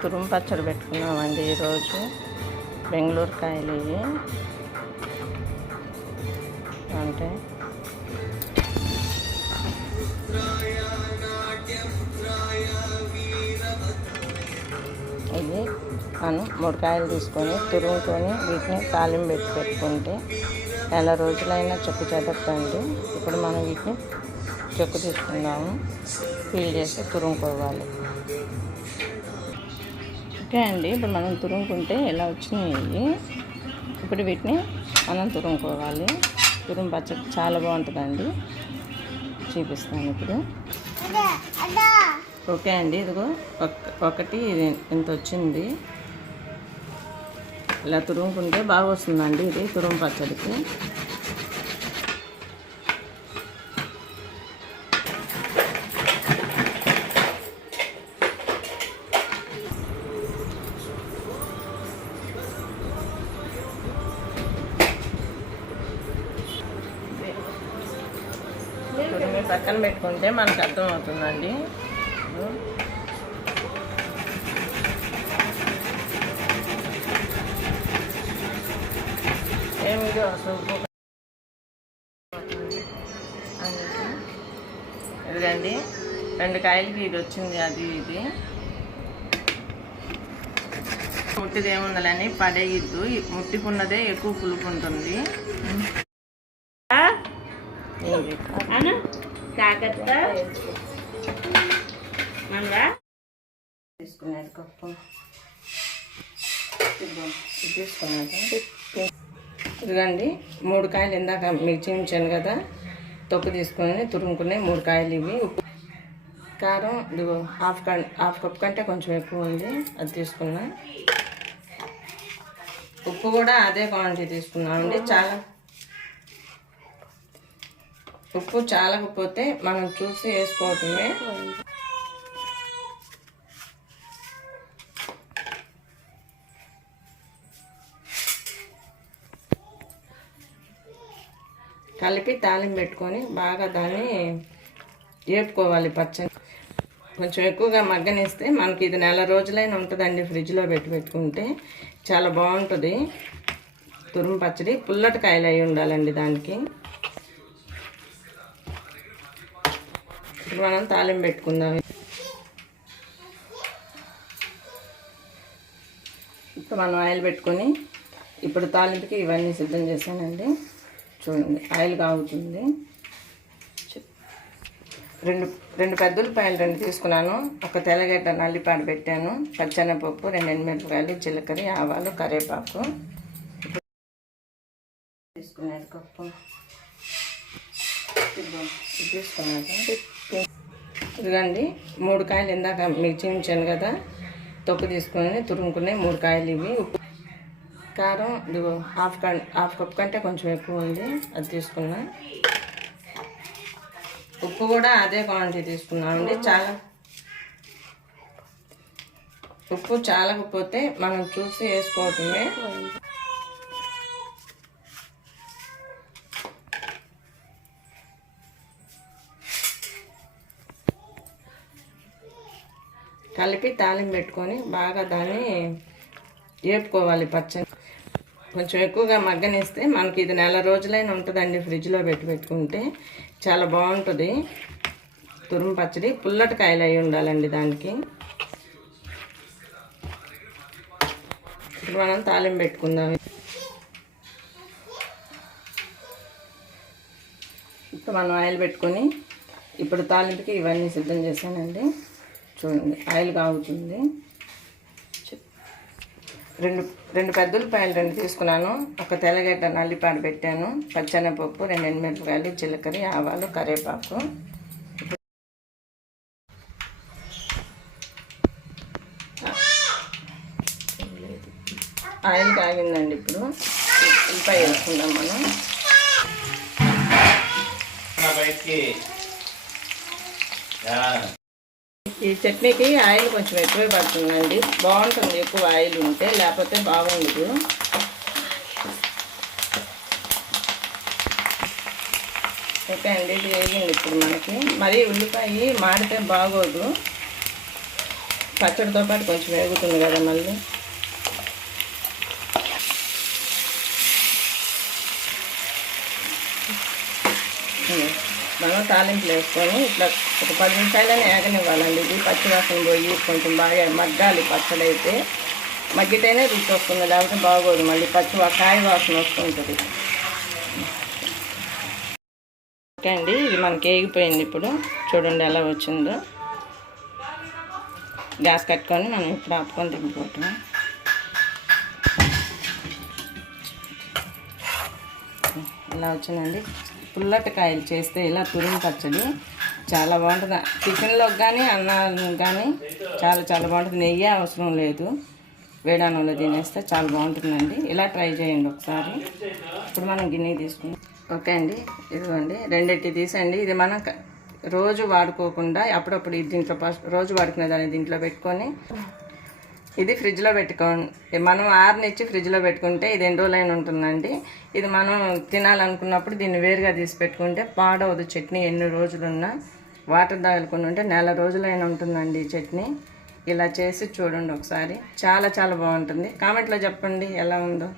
తురుము పచ్చడి పెట్టుకున్నామండి ఈరోజు. బెంగళూరు కాయలు ఇవి. అంటే ఇది మనం మురకాయలు తీసుకొని తురుముకొని వీటిని తాలింపు పెట్టి పెట్టుకుంటే నెల రోజులైనా చెక్కు చెదరదండి ఇప్పుడు మనం వీటిని చెక్కు తీసుకుందాము. ఫీల్ చేసి తురుముకోవాలి. ఓకే అండి. ఇప్పుడు మనం తురుముకుంటే ఎలా వచ్చినాయి? ఇప్పుడు వీటిని మనం తురుముకోవాలి. తురుము పచ్చడి చాలా బాగుంటుందండి. చూపిస్తాను ఇప్పుడు. ఓకే అండి. ఇదిగో ఒక- ఒకటి ఇంత వచ్చింది. ఇలా తురుముకుంటే బాగా వస్తుందండి ఇది తురుము పచ్చడికి. తురిమి పక్కన పెట్టుకుంటే మనకు అర్థమవుతుందండి. ఏమి అసలు? ఇదిగండి రెండు కాయలకి ఇది వచ్చింది అది ఇది. ముట్టిది ఏముందని పడేయద్దు. ముట్టికున్నదే ఎక్కువ పులుపు ఉంటుంది. అను కాకరత మనరా? తీసుకున్నాడు కప్పు ఇదిగో, తీసుకున్నాడు ఇదిగండి మూడు కాయలు ఇందాక మీకు చూపించాను కదా తొక్కు తీసుకొని తురుముకున్నాయి మూడు కాయలు ఇవి. ఉప్పు కారం ఇదిగో హాఫ్ కన్ హాఫ్ కప్ కంటే కొంచెం ఎక్కువ ఉంది అది తీసుకున్నా. ఉప్పు కూడా అదే క్వాంటిటీ తీసుకున్నామండి చాలా ఉప్పు చాలకపోతే మనం చూసి వేసుకోవటమే. కలిపి తాలింపు పెట్టుకొని బాగా దాన్ని వేపుకోవాలి పచ్చని. కొంచెం ఎక్కువగా మగ్గనిస్తే మనకి ఇది నెల రోజులైనా ఉంటుందండి ఫ్రిడ్జ్లో పెట్టి పెట్టుకుంటే చాలా బాగుంటుంది. తురుము పచ్చడి పుల్లటి కాయలు అయి ఉండాలండి దానికి. ఇప్పుడు మనం తాలింపు పెట్టుకుందాం. ఇప్పుడు మనం ఆయిల్ పెట్టుకొని ఇప్పుడు తాలింపుకి ఇవన్నీ సిద్ధం చేశానండి. చూడండి ఆయిల్ కాగుతుంది. రెండు రెండు పెద్ద ఉల్లిపాయలు రెండు తీసుకున్నాను. ఒక తెల్లగడ్డ నల్లిపాడు పెట్టాను. పచ్చెనపప్పు రెండు ఎండుమిరపకాయలు జీలకర్ర ఆవాలు కరివేపాకు. తీసుకున్నాను కప్పు. ఇదిగో, ఇదిగండి మూడు కాయలు ఇందాక మీకు ఉంచాను కదా. తొక్కు తీసుకొని తురుముకునే మూడు కాయలు ఇవి. కారం ఇదిగో హాఫ్ కన్ హాఫ్ కప్ కంటే కొంచెం ఎక్కువ ఉంది అది తీసుకున్నా. ఉప్పు కూడా అదే క్వాంటిటీ తీసుకున్నామండి చాలా ఉప్పు చాలకపోతే మనం చూసి వేసుకోవటమే. కలిపి తాలింపు పెట్టుకొని బాగా దాన్ని వేపుకోవాలి పచ్చని. కొంచెం ఎక్కువగా మగ్గనిస్తే మనకి ఇది నెల రోజులైనా ఉంటుందండి ఫ్రిడ్జ్లో పెట్టి పెట్టుకుంటే చాలా బాగుంటుంది. తురుము పచ్చడి పుల్లటి కాయలు అయి ఉండాలండి దానికి. ఇప్పుడు మనం తాలింపు పెట్టుకుందాం. ఇప్పుడు మనం ఆయిల్ పెట్టుకొని ఇప్పుడు తాలింపుకి ఇవన్నీ సిద్ధం చేశానండి. చూడండి ఆయిల్ కాగుతుంది. రెండు రెండు పెద్ద ఉల్లిపాయలు రెండు తీసుకున్నాను. ఒక తెల్లగడ్డ నల్లిపాడు పెట్టాను. పచ్చెనపప్పు రెండు ఎండుమిరపకాయలు జీలకర్ర ఆవాలు కరివేపాకు. ఆయిల్ కాగిందండి ఇప్పుడు. ఉల్లిపాయ వేసుకుందాం మనం. బయటికి ఈ చట్నీకి ఆయిల్ కొంచెం ఎక్కువే పడుతుందండి. బాగుంటుంది ఎక్కువ ఆయిల్ ఉంటే లేకపోతే బాగుండదు. ఓకే అండి ఇది వేగింది ఇప్పుడు మనకి. మరీ ఉల్లిపాయ మాడితే బాగోదు. పచ్చడితో పాటు కొంచెం వేగుతుంది కదా మళ్ళీ. ఉమ్. మనం తాలింపులు వేసుకొని ఇట్లా ఒక పది నిమిషాలనే ఏగనివ్వాలండి. ఇది పచ్చివాసన పోయి కొంచెం బాగా మగ్గాలి పచ్చడి అయితే. మగ్గితేనే రుచి వస్తుంది లేకపోతే బాగోదు. మళ్ళీ పచ్చి కాయ వాసన వస్తుంటుంది. ఓకే అండి ఇది మనకి ఏగిపోయింది ఇప్పుడు. చూడండి ఎలా వచ్చిందో. గ్యాస్ కట్టుకొని మనం ఇప్పుడు ఆపుకొని తిప్పుకోవటం ఇలా వచ్చిందండి. పుల్లటి కాయలు చేస్తే ఇలా తురిమి పచ్చడి చాలా బాగుంటుంది. చికెన్లోకి కానీ అన్నం కానీ చాలా చాలా బాగుంటుంది. నెయ్యి అవసరం లేదు. వేడానంలో తినేస్తే చాలా బాగుంటుందండి. ఇలా ట్రై చేయండి ఒకసారి. ఇప్పుడు మనం గిన్నె తీసుకుందాం. ఓకే అండి. ఇదిగోండి. రెండింటి తీసండి ఇది మనం రోజు వాడుకోకుండా అప్పుడప్పుడు ఇది దీంట్లో రోజు వాడుకునే దాన్ని దీంట్లో పెట్టుకొని ఇది ఫ్రిడ్జ్లో పెట్టుకోండి మనం ఆరునిచ్చి ఫ్రిడ్జ్లో పెట్టుకుంటే ఇది ఎన్ని రోజులైనా ఉంటుందండి. ఇది మనం తినాలనుకున్నప్పుడు దీన్ని వేరుగా తీసి పెట్టుకుంటే పాడవదు చట్నీ ఎన్ని రోజులున్నా. వాటర్ తగలకుండా ఉంటే నెల రోజులైన ఉంటుందండి ఈ చట్నీ. ఇలా చేసి చూడండి ఒకసారి. చాలా చాలా బాగుంటుంది. కామెంట్లో చెప్పండి ఎలా ఉందో.